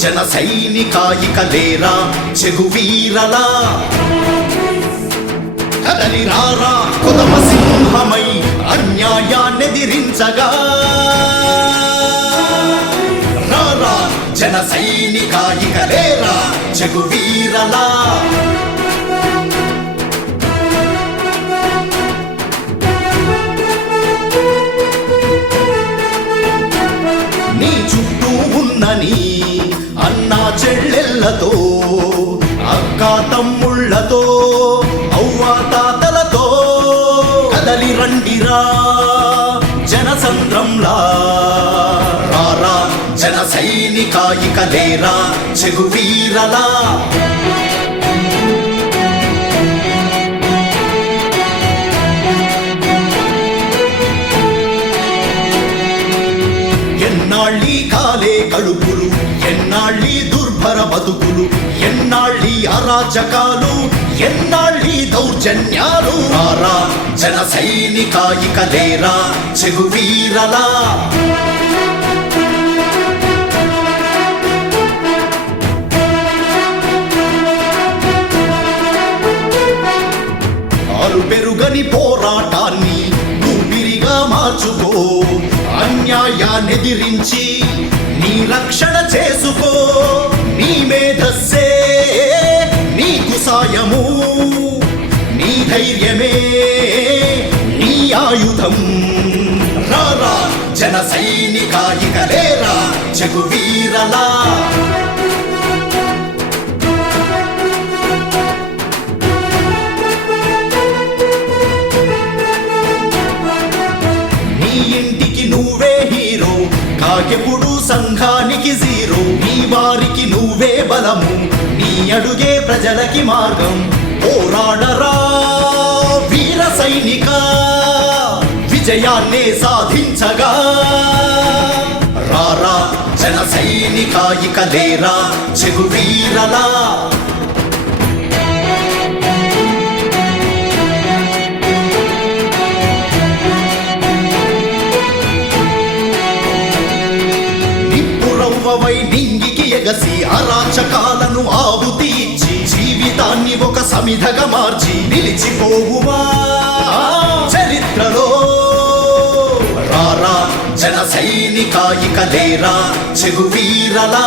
జన సైనికాయికలేరా చెగువీరలా కదలి రారా కొదమ సింహమై అన్యాయాన్నెదిరించగా రారా జన సైనికాయికలేరా చెగువీరలా నీ చుట్టూ ఉన్నని అన్నా చెల్లెళ్ళతో అక్కా తమ్ముళ్ళతో అవ్వా తాతలతో కదలి రండిరా జనసంద్రంలా రారా జన సైనికాయికలేరా చెగువీరలా ఎన్నాళ్ళీ కాలే కడుపులు ఎన్నాళ్ళీ దుర్భర బతుకులు ఎన్నాళ్ళీ అరాచకాలు ఎన్నాళ్ళీ దౌర్జన్యాలు రారా జన సైనికాయికలేరా చెగువీరలా ఆరు పెరుగని పోరాటాన్ని ఊపిరిగా మార్చుకో అన్యాయాన్నెదిరించి నీ రక్షణ చేసుకో నీ మేధస్సే నీకు సాయము నీ ధైర్యమే నీ ఆయుధం రారా జన సైనికాయికలేరా చెగువీరలా నువ్వే హీరో కాకెప్పుడు సంఘానికి జీరో నీ వారికి నువ్వే బలము నీ అడుగే ప్రజలకి మార్గం పోరాడరా వీర సైనిక విజయాన్నే సాధించగా రారా జన సైనికాయికలేరా చెగువీరలా వై నింగికి ఎగసి అరాచకాలను ఆహుతి ఇచ్చి జీవితాన్ని ఒక సమిధగా మార్చి నిలిచిపోవుమా చరిత్రలో రారా జన సైనికాయికలేరా చెగువీరలా